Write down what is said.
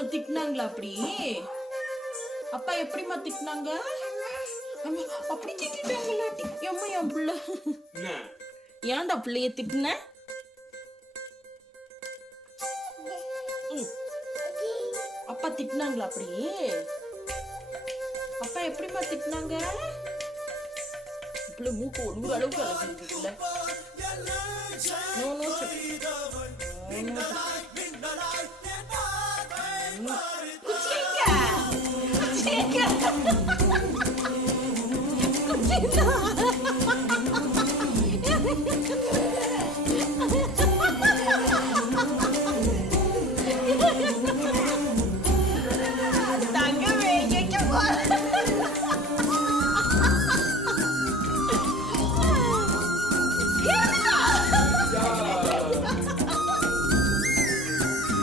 உன்னை திட்டினாங்களா அப்படி? அப்பா எப்படிமா திட்டினாங்க? அப்படி திட்டாங்களாட்டி எம்மா என் பிள்ளை ஏன்டா பிள்ளைய திட்டின? அப்பா திட்டினாங்களா அப்படி? அப்பா எப்படிமா திட்டினாங்க? பிள்ளை மூக்கு ஒழுங்கு அளவுக்கு அழகுல குச்சிங்க